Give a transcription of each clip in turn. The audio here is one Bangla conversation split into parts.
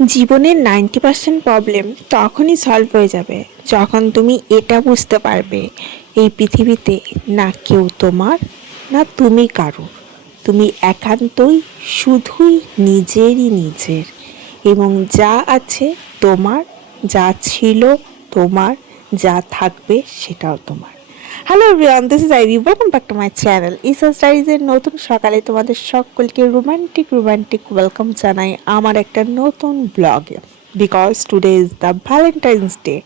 জীবনের 90% প্রবলেম তখনই সলভ হয়ে যাবে যখন তুমি এটা বুঝতে পারবে এই পৃথিবীতে না কেউ তোমার না তুমি কারো। তুমি একান্তই শুধুই নিজের এবং যা আছে তোমার, যা ছিল তোমার, যা থাকবে সেটাও তোমার। Hello everyone, this is Ivy, welcome back to my channel Isa স্টাডিজের নতুন সকালে তোমাদের সকলকে রোমান্টিক ওয়েলকাম জানাই আমার একটা নতুন ব্লগে। Because today is the Valentine's day.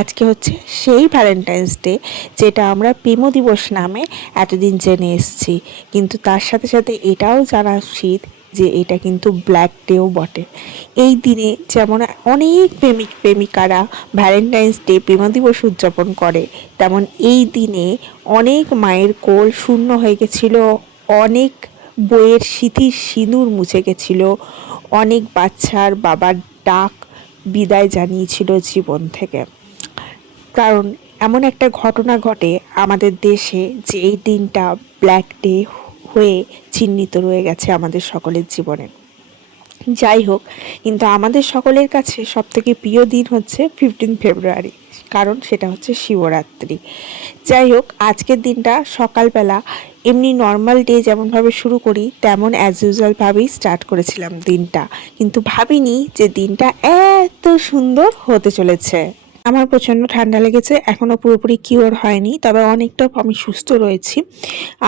আজকে হচ্ছে সেই ভ্যালেন্টাইন্স ডে যেটা আমরা প্রেম দিবস নামে এতদিন জেনে এসেছি, কিন্তু তার সাথে সাথে এটাও জানা উচিত যে এটা কিন্তু ব্ল্যাক ডেও বটে। এই দিনে যেমন অনেক প্রেমিকারা ভ্যালেন্টাইন্স ডে প্রেম দিবস উদযাপন করে, তেমন এই দিনে অনেক মায়ের কোল শূন্য হয়ে গেছিল, অনেক বইয়ের স্মৃতির সিঁদুর মুছে গেছিল, অনেক বাচ্চার বাবার ডাক বিদায় জানিয়েছিল জীবন থেকে। কারণ এমন একটা ঘটনা ঘটে আমাদের দেশে যে এই দিনটা ব্ল্যাক ডে হয়ে চিহ্নিত রয়ে গেছে আমাদের সকলের জীবনে। যাই হোক, কিন্তু আমাদের সকলের কাছে সবথেকে প্রিয় দিন হচ্ছে 15 ফেব্রুয়ারি, কারণ সেটা হচ্ছে শিবরাত্রি। যাই হোক, আজকের দিনটা সকালবেলা এমনি নর্মাল ডে যেমনভাবে শুরু করি তেমন অ্যাজ ইউজুয়ালভাবেই স্টার্ট করেছিলাম দিনটা, কিন্তু ভাবিনি যে দিনটা এত সুন্দর হতে চলেছে। আমার প্রচণ্ড ঠান্ডা লেগেছে, এখনও পুরোপুরি কিওর হয়নি, তবে অনেকটা আমি সুস্থ রয়েছি।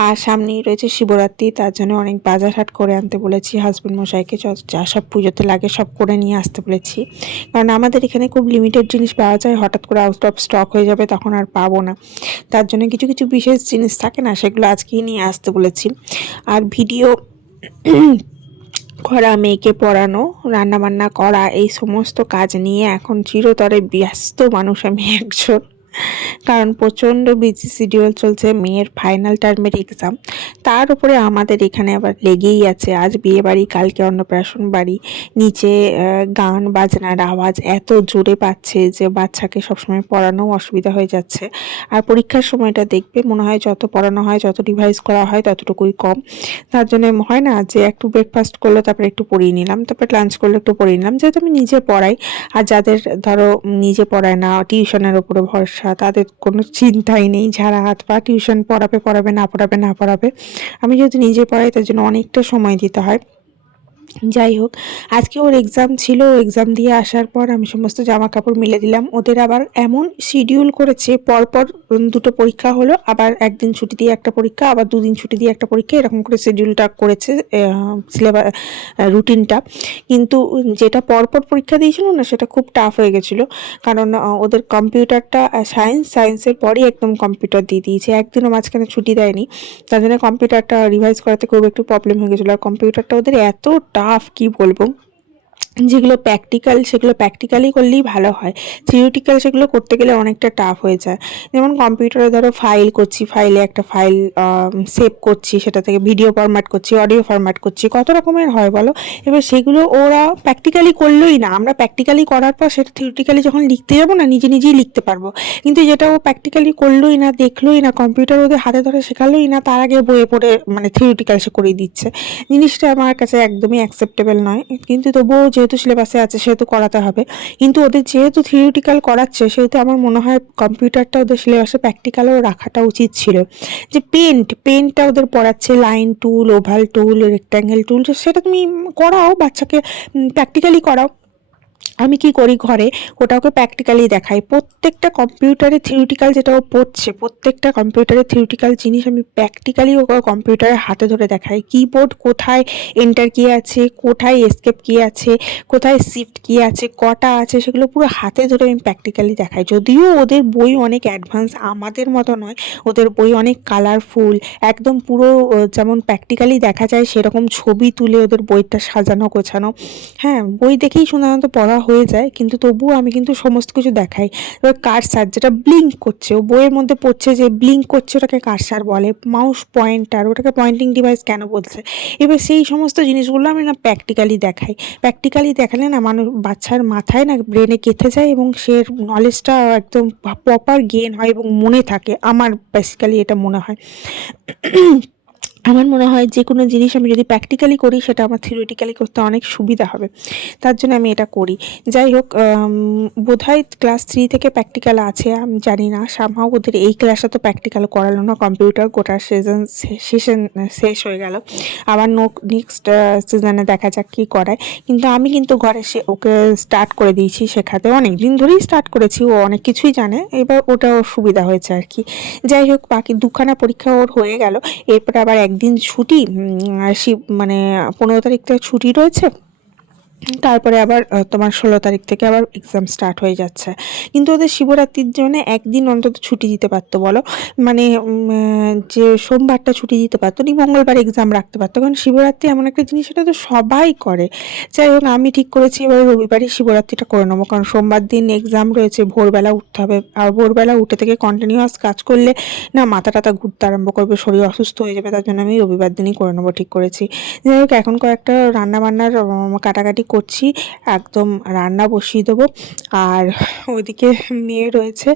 আর সামনেই রয়েছে শিবরাত্রি, তার জন্য অনেক বাজার হাট করে আনতে বলেছি হাজব্যান্ড মশাইকে, যা সব পুজোতে লাগে সব করে নিয়ে আসতে বলেছি। কারণ আমাদের এখানে খুব লিমিটেড জিনিস পাওয়া যায়, হঠাৎ করে আউট অফ স্টক হয়ে যাবে তখন আর পাবো না। তার জন্য কিছু কিছু বিশেষ জিনিস থাকে না, সেগুলো আজকেই নিয়ে আসতে বলেছি। আর ভিডিও করা, মেয়েকে পড়ানো, রান্নাবান্না করা, এই সমস্ত কাজ নিয়ে এখন চিরতরে ব্যস্ত মানুষ আমি একজন। কারণ প্রচণ্ড বিজি শিডিউল চলছে, মেয়ের ফাইনাল টার্মের এক্সাম, তার উপরে আমাদের এখানে আবার লেগেই আছে আজ বিয়ে বাড়ি, কালকে অন্নপ্রাশন বাড়ি। নিচে গান বাজনার আওয়াজ এত জোরে পাচ্ছে যে বাচ্চাকে সবসময় পড়ানোও অসুবিধা হয়ে যাচ্ছে। আর পরীক্ষার সময়টা দেখবে মনে হয় যত পড়ানো হয়, যত রিভাইজ করা হয় ততটুকুই কম। তার জন্য হয় না যে একটু ব্রেকফাস্ট করলো, তারপরে একটু পড়িয়ে নিলাম, তারপরে লাঞ্চ করলো একটু পড়িয়ে নিলাম, যেহেতু আমি নিজে পড়াই। আর যাদের ধরো নিজে পড়ায় না, টিউশনের উপরে ভরসা, তাদের কোনো চিন্তাই নেই, ঝাড়া হাত পা, টিউশন পড়াবে না পড়াবে। আমি যেহেতু নিজে পড়াই তার জন্য অনেকটা সময় দিতে হয়। যাই হোক, আজকে ওর এক্সাম ছিল, এক্সাম দিয়ে আসার পর আমি সমস্ত জামা কাপড় মেলে দিলাম। ওদের আবার এমন শিডিউল করেছে, পরপর দুটো পরীক্ষা হলো, আবার একদিন ছুটি দিয়ে একটা পরীক্ষা, আবার দুদিন ছুটি দিয়ে একটা পরীক্ষা, এরকম করে শিডিউলটা করেছে সিলেবাস রুটিনটা। কিন্তু যেটা পরপর পরীক্ষা দিয়েছিল না সেটা খুব টাফ হয়ে গেছিলো, কারণ ওদের কম্পিউটারটা সায়েন্সের পরই একদম কম্পিউটার দিয়ে দিয়েছে, একদিনও মাঝখানে ছুটি দেয়নি। তার জন্য কম্পিউটারটা রিভাইজ করাতে খুব একটু প্রবলেম হয়ে গেছিলো। আর কম্পিউটারটা ওদের এত টাফ কি বলবো, যেগুলো প্র্যাকটিক্যাল সেগুলো প্র্যাকটিক্যালি করলেই ভালো হয়, থিওরিটিক্যাল সেগুলো করতে গেলে অনেকটা টাফ হয়ে যায়। যেমন কম্পিউটারে ধরো ফাইল করছি, ফাইলে একটা ফাইল সেভ করছি, সেটা থেকে ভিডিও ফরম্যাট করছি, অডিও ফরম্যাট করছি, কত রকমের হয় বলো। এবার সেগুলো ওরা প্র্যাকটিক্যালি করলোই না, আমরা প্র্যাকটিক্যালি করার পর সেটা থিওরিটিক্যালি যখন লিখতে যাবো না নিজেই লিখতে পারবো, কিন্তু যেটা ও প্র্যাকটিক্যালি করলোই না, দেখলোই না, কম্পিউটার ওদের হাতে ধরে শেখালোই না, তার আগে বইয়ে পড়ে মানে থিওরিটিক্যাল সে করিয়ে দিচ্ছে। জিনিসটা আমার কাছে একদমই অ্যাকসেপ্টেবল নয়, কিন্তু তবুও যেহেতু সিলেবাসে আছে সেহেতু করাতে হবে। কিন্তু ওদের যেহেতু থিওরিটিক্যাল করাচ্ছে সেহেতু আমার মনে হয় কম্পিউটারটা ওদের সিলেবাসে প্র্যাকটিক্যালও রাখাটা উচিত ছিল। যে পেনটা ওদের পড়াচ্ছে, লাইন টুল, ওভাল টুল, রেক্ট্যাঙ্গেল টুল, সেটা তুমি করাও বাচ্চাকে, প্র্যাকটিক্যালি করাও। আমি কি করি ঘরে, ওটা ওকে প্র্যাকটিক্যালি দেখাই। প্রত্যেকটা কম্পিউটারে থিওরিটিক্যাল যেটা ও পড়ছে, প্রত্যেকটা কম্পিউটারে থিওরিটিক্যাল জিনিস আমি প্র্যাকটিক্যালি ওকে কম্পিউটারে হাতে ধরে দেখাই। কিবোর্ড কোথায় এন্টার কি আছে, কোথায় এসকেপ কি আছে, কোথায় শিফট কি আছে, কটা আছে, সেগুলো পুরো হাতে ধরে আমি প্র্যাকটিক্যালি দেখাই। যদিও ওদের বই অনেক অ্যাডভান্স, আমাদের মতো নয়, ওদের বই অনেক কালারফুল, একদম পুরো যেমন প্র্যাকটিক্যালি দেখা যায় সেরকম ছবি তুলে ওদের বইটা সাজানো গোছানো। হ্যাঁ, বই দেখেই সাধারণত পড়া হয়ে যায়, কিন্তু তবুও আমি কিন্তু সমস্ত কিছু দেখাই। এবার কার্সার যেটা ব্লিঙ্ক করছে, ও বইয়ের মধ্যে পড়ছে যে ব্লিঙ্ক করছে, ওটাকে কার্সার বলে। মাউস পয়েন্টার, ওটাকে পয়েন্টিং ডিভাইস কেন বলছে। এবার সেই সমস্ত জিনিসগুলো আমি না প্র্যাকটিক্যালি দেখাই। প্র্যাকটিক্যালি দেখালে না বাচ্চার মাথায় না ব্রেনে গেঁথে যায় এবং সে নলেজটা একদম প্রপার গেইন হয় এবং মনে থাকে, আমার বেসিক্যালি এটা মনে হয়। আমার মনে হয় যে কোনো জিনিস আমি যদি প্র্যাকটিক্যালি করি সেটা আমার থিওরিটিক্যালি করতে অনেক সুবিধা হবে, তার জন্য আমি এটা করি। যাই হোক, বোধহয় ক্লাস 3 থেকে প্র্যাকটিক্যাল আছে, আমি জানি না। সামহাও ওদের এই ক্লাসে তো প্র্যাকটিক্যাল করালো না, কম্পিউটার গোটা সেশন শেষ হয়ে গেল। আবার নেক্সট সিজনে দেখা যাক কী করায়। কিন্তু আমি কিন্তু ঘরে ওকে স্টার্ট করে দিয়েছি শেখাতে, অনেক দিন ধরেই স্টার্ট করেছি, ও অনেক কিছুই জানে, এবার ওটাও সুবিধা হয়েছে আর কি। যাই হোক, বাকি দুখানা পরীক্ষা ওর হয়ে গেল। এরপরে আবার একদিন ছুটি, মানে 15 তারিখ থেকে ছুটি রয়েছে। তারপরে আবার তোমার 16 তারিখ থেকে আবার এক্সাম স্টার্ট হয়ে যাচ্ছে। কিন্তু ওদের শিবরাত্রির জন্য একদিন অন্তত ছুটি দিতে পারতো বলো, মানে যে সোমবারটা ছুটি দিতে পারতো নি, মঙ্গলবার এক্সাম রাখতে পারতো, কারণ শিবরাত্রি এমন একটা জিনিস, সেটা তো সবাই করে। যাই হোক, আমি ঠিক করেছি এবার রবিবারই শিবরাত্রিটা করে নেবো, কারণ সোমবার দিন এক্সাম রয়েছে, ভোরবেলা উঠতে হবে, আর ভোরবেলা উঠে থেকে কন্টিনিউয়াস কাজ করলে না মাথা টাথা ঘুরতে আরম্ভ করবে, শরীর অসুস্থ হয়ে যাবে, তার জন্য আমি রবিবার দিনই করে নেবো ঠিক করেছি। যাই হোক, এখন কয়েকটা রান্নাবান্নার কাটাকাটি করছি, একদম রান্না বসিয়ে দেবো। আর ওইদিকে মেয়ে রয়েছে,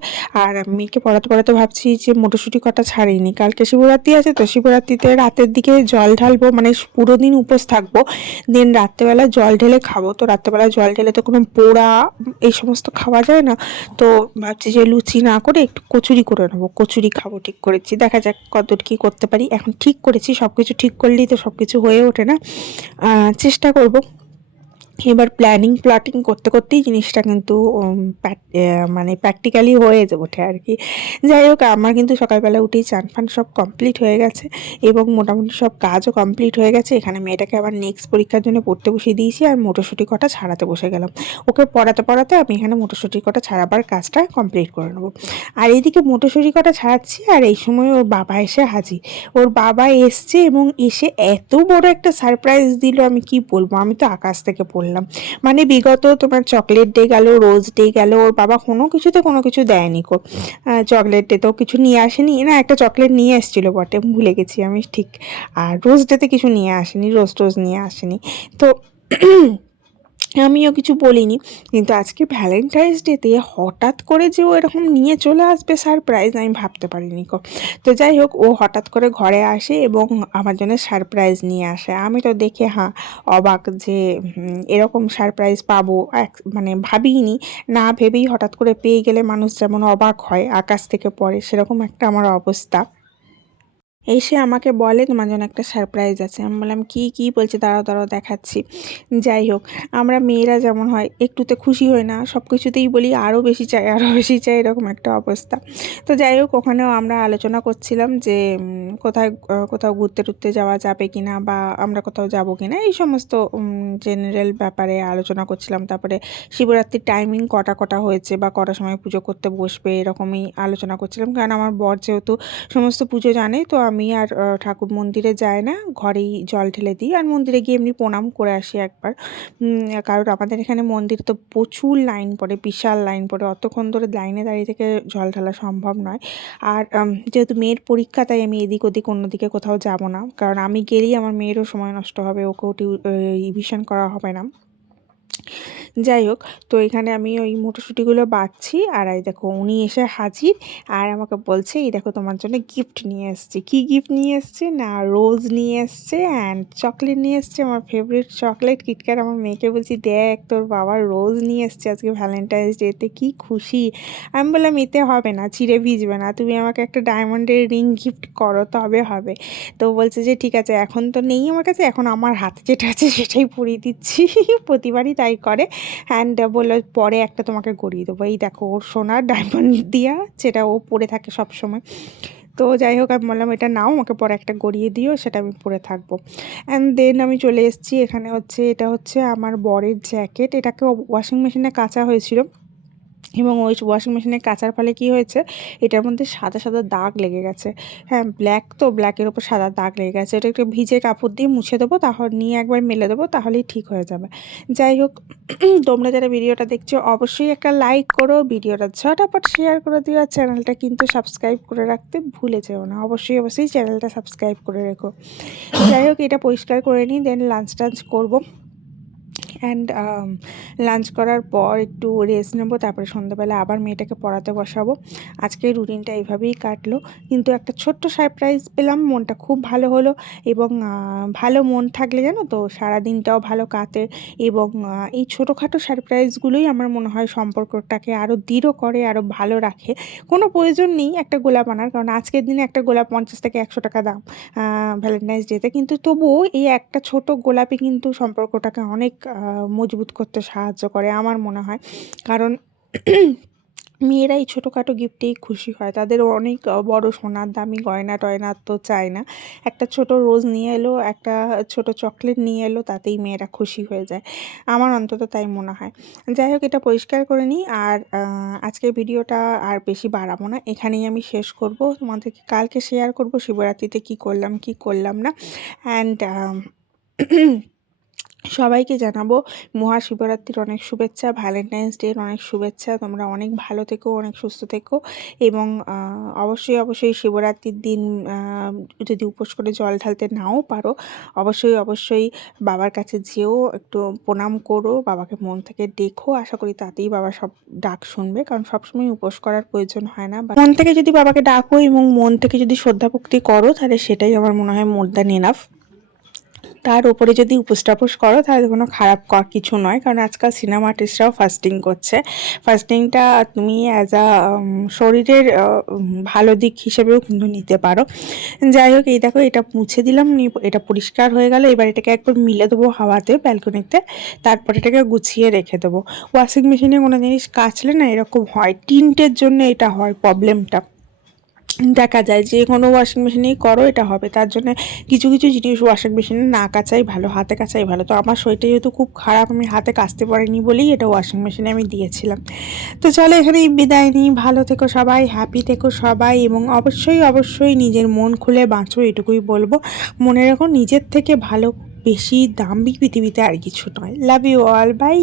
আর মেয়েকে পড়াতে পড়াতে ভাবছি যে মটরশুঁটি কটা ছাড়িনি, কালকে শিবরাত্রি আছে তো, শিবরাত্রিতে রাতের দিকে জল ঢালবো, মানে পুরো দিন উপোস থাকবো, দেন রাত্রেবেলা জল ঢেলে খাবো। তো রাত্রেবেলা জল ঢেলে তো কোনো পোড়া এই সমস্ত খাওয়া যায় না, তো ভাবছি যে লুচি না করে একটু কচুরি করে নেবো, কচুরি খাবো ঠিক করেছি। দেখা যাক কতটা কী করতে পারি, এখন ঠিক করেছি। সব কিছু ঠিক করলেই তো সব কিছু হয়ে ওঠে না, চেষ্টা করব। এবার প্লটিং করতে করতেই জিনিসটা কিন্তু মানে প্র্যাকটিক্যালি হয়ে ওঠে আর কি। যাই হোক, আমার কিন্তু সকালবেলা উঠেই চান ফান সব কমপ্লিট হয়ে গেছে, এবং মোটামুটি সব কাজও কমপ্লিট হয়ে গেছে। এখানে মেয়েটাকে আবার নেক্সট পরীক্ষার জন্য পড়তে বসিয়ে দিয়েছি, আর মটরশুঁটি কটা ছাড়াতে বসে গেলাম। ওকে পড়াতে পড়াতে আমি এখানে মটরশুঁটি কটা ছাড়াবার কাজটা কমপ্লিট করে নেবো। আর এইদিকে মটরশুঁটি কটা ছাড়াচ্ছি, আর এই সময় ওর বাবা এসে হাজির। ওর বাবা এসছে এবং এসে এত বড় একটা সারপ্রাইজ দিল, আমি কি বলবো, আমি তো আকাশ থেকে পড়লাম। মানে বিগত তোমার চকলেট ডে গেল, রোজ ডে গেল, ওর বাবা কোনো কিছুতে কোনো কিছু দেয়নি কো। চকলেট ডে তো কিছু নিয়ে আসেনি, না একটা চকলেট নিয়ে এসেছিলো বটে, ভুলে গেছি আমি ঠিক। আর রোজ ডেতে কিছু নিয়ে আসেনি, রোজ নিয়ে আসেনি। তো আমিও কিছু বলিনি, কিন্তু আজকে ভ্যালেন্টাইন্স ডেতে হঠাৎ করে যে ও এরকম নিয়ে চলে আসবে সারপ্রাইজ, আমি ভাবতে পারিনি কো। তো যাই হোক, ও হঠাৎ করে ঘরে আসে এবং আমার জন্য সারপ্রাইজ নিয়ে আসে। আমি তো দেখে অবাক, যে এরকম সারপ্রাইজ পাবো মানে ভাবিনি। না ভেবেই হঠাৎ করে পেয়ে গেলে মানুষ যেমন অবাক হয়, আকাশ থেকে পড়ে, সেরকম একটা আমার অবস্থা। এসে আমাকে বলে তোমার জন্য একটা সারপ্রাইজ আছে। আমি বললাম কী কী, বলছে দাঁড়াও দাঁড়াও দেখাচ্ছি। যাই হোক, আমরা মেয়েরা যেমন হয়, একটুতে খুশি হই না, সব কিছুতেই বলি আরও বেশি চাই, আরও বেশি চাই, এরকম একটা অবস্থা। তো যাই হোক, ওখানেও আমরা আলোচনা করছিলাম যে কোথাও ঘুরতে টুরতে যাওয়া যাবে কি না, বা আমরা কোথাও যাবো কি না, এই সমস্ত জেনারেল ব্যাপারে আলোচনা করছিলাম। তারপরে শিবরাত্রির টাইমিং কটা কটা হয়েছে, বা কটার সময় পুজো করতে বসবে, এরকমই আলোচনা করছিলাম। কারণ আমার বর যেহেতু সমস্ত পুজো জানে, তো আমি আর ঠাকুর মন্দিরে যাই না, ঘরেই জল ঢেলে দিই, আর মন্দিরে গিয়ে এমনি প্রণাম করে আসি একবার। কারণ আমাদের এখানে মন্দির তো প্রচুর লাইন পড়ে, বিশাল লাইন পড়ে, অতক্ষণ ধরে লাইনে দাঁড়িয়ে থেকে জল ঢালা সম্ভব নয়। আর যেহেতু মেয়ের পরীক্ষা, তাই আমি এদিক ওদিক অন্যদিকে কোথাও যাব না, কারণ আমি গেলেই আমার মেয়েরও সময় নষ্ট হবে, ওকেও রিভিশন করা হবে না। যাই হোক, তো এখানে আমি ওই মটরশুঁটিগুলো বাছছি, আর এই দেখো উনি এসে হাজির, আর আমাকে বলছে এই দেখো তোমার জন্য গিফট নিয়ে এসেছি। কী গিফট নিয়ে এসছে না, রোজ নিয়ে এসছে অ্যান্ড চকলেট নিয়ে এসছে, আমার ফেভারিট চকলেট কিটক্যাট। আমার মেয়েকে বলছি দেখ তোর বাবা রোজ নিয়ে এসছে আজকে ভ্যালেন্টাইন্স ডেতে, কি খুশি। আমি বললাম এতে হবে না, চিড়ে ভিজবে না, তুমি আমাকে একটা ডায়মন্ডের রিং গিফট করো তবে হবে। তো বলছে যে ঠিক আছে, এখন তো নেই আমার কাছে, এখন আমার হাতে যেটা আছে সেটাই পরিয়ে দিচ্ছি। প্রতিবারই তাই করে। অ্যান্ড বললো পরে একটা তোমাকে গড়িয়ে দেবো, এই দেখো ওর সোনার ডায়মন্ড দিয়া, যেটা ও পরে থাকে সব সময়। তো যাই হোক, আমি বললাম এটা নাও, আমাকে পরে একটা গড়িয়ে দিও, সেটা আমি পরে থাকবো। অ্যান্ড দেন আমি চলে এসেছি, এখানে এটা হচ্ছে আমার বরের জ্যাকেট, এটাকে ওয়াশিং মেশিনে কাচা হয়েছিল, এবং ওই ওয়াশিং মেশিনে কাচার ফলে কী হয়েছে, এটার মধ্যে সাদা সাদা দাগ লেগে গেছে। হ্যাঁ, ব্ল্যাক তো, ব্ল্যাকের ওপর সাদা দাগ লেগে গেছে, এটা একটু ভিজে কাপড় দিয়ে মুছে দেবো, তাহলে নিয়ে একবার মেলে দেবো, তাহলেই ঠিক হয়ে যাবে। যাই হোক, তোমরা যারা ভিডিওটা দেখছো অবশ্যই একটা লাইক করো, ভিডিওটা ঝটাপট শেয়ার করে দিও, আর চ্যানেলটা কিন্তু সাবস্ক্রাইব করে রাখতে ভুলে যেও না, অবশ্যই চ্যানেলটা সাবস্ক্রাইব করে রেখো। যাই হোক, এটা পরিষ্কার করে নিই, দেন লাঞ্চ টাঞ্চ করবো। অ্যান্ড লাঞ্চ করার পর একটু রেস্ট নেবো, তারপরে সন্ধ্যাবেলা আবার মেয়েটাকে পড়াতে বসাবো। আজকের রুটিনটা এইভাবেই কাটলো, কিন্তু একটা ছোট্ট সারপ্রাইজ পেলাম, মনটা খুব ভালো হলো। এবং ভালো মন থাকলে জানো তো সারাদিনটাও ভালো কাটে। এবং এই ছোটোখাটো সারপ্রাইজগুলোই আমার মনে হয় সম্পর্কটাকে আরও দৃঢ় করে, আরও ভালো রাখে। কোনো প্রয়োজন নেই একটা গোলাপ আনার, কারণ আজকের দিনে একটা গোলাপ 50 থেকে 100 টাকা দাম ভ্যালেন্টাইন্স ডেতে, কিন্তু তবুও এই একটা ছোট গোলাপই কিন্তু সম্পর্কটাকে অনেক মজবুত করতে সাহায্য করে আমার মনে হয়। কারণ মেয়েরা এই ছোটোখাটো গিফটেই খুশি হয়, তাদের অনেক বড় সোনার দামি গয়না টয়না তো চায় না। একটা ছোট রোজ নিয়ে এলো, একটা ছোট চকলেট নিয়ে এলো, তাতেই মেয়েরা খুশি হয়ে যায়, আমার অন্তত তাই মনে হয়। যাই হোক, এটা পরিষ্কার করে নিই। আর আজকের ভিডিওটা আর বেশি বাড়াবো না, এখানেই আমি শেষ করব। তোমাদেরকে কালকে শেয়ার করব শিবরাত্রিতে কী করলাম কী করলাম না। অ্যান্ড সবাইকে জানাবো মহাশিবরাত্রির অনেক শুভেচ্ছা, ভ্যালেন্টাইন্স ডের অনেক শুভেচ্ছা। তোমরা অনেক ভালো থেকো, অনেক সুস্থ থেকো। এবং অবশ্যই শিবরাত্রির দিন যদি উপোস করে জল ঢালতে নাও পারো, অবশ্যই বাবার কাছে যেও, একটু প্রণাম করো, বাবাকে মন থেকে ডেকো। আশা করি তাতেই বাবা সব ডাক শুনবে, কারণ সবসময় উপোস করার প্রয়োজন হয় না। মন থেকে যদি বাবাকে ডাকো এবং মন থেকে যদি শ্রদ্ধা ভক্তি করো, তাহলে সেটাই আমার মনে হয় মোর দ্যান এনাফ। তার উপরে যদি উপোস টাপোস করো তাহলে কোনো খারাপ কিছু নয়, কারণ আজকাল সিনেমা আর্টিস্টরাও ফাস্টিং করছে। ফাস্টিংটা তুমি অ্যাজ আ শরীরের ভালো দিক হিসেবেও কিন্তু নিতে পারো। যাই হোক, এই দেখো এটা মুছে দিলাম, এটা পরিষ্কার হয়ে গেল। এবার এটাকে একবার মিলে দেবো হাওয়াতে ব্যালকনিতে, তারপর এটাকে গুছিয়ে রেখে দেবো। ওয়াশিং মেশিনে কোনো জিনিস কাচলে না এরকম হয়, টিন্টের জন্য এটা হয় প্রবলেমটা। দেখা যায় যে কোনো ওয়াশিং মেশিনেই করো এটা হবে, তার জন্য কিছু জিনিস ওয়াশিং মেশিনে না কাচাই ভালো, হাতে কাচাই ভালো। তো আমার শরীরটা যেহেতু খুব খারাপ, আমি হাতে কাচতে পারিনি বলেই এটা ওয়াশিং মেশিনে আমি দিয়েছিলাম। তো চলো এখানেই বিদায় নিই। ভালো থেকো সবাই, হ্যাপি থেকো সবাই, এবং অবশ্যই নিজের মন খুলে বাঁচো, এটুকুই বলবো। মনে রাখো, নিজের থেকে ভালো বেশি দামি পৃথিবীতে আর কিছু নয়। Love you all, by.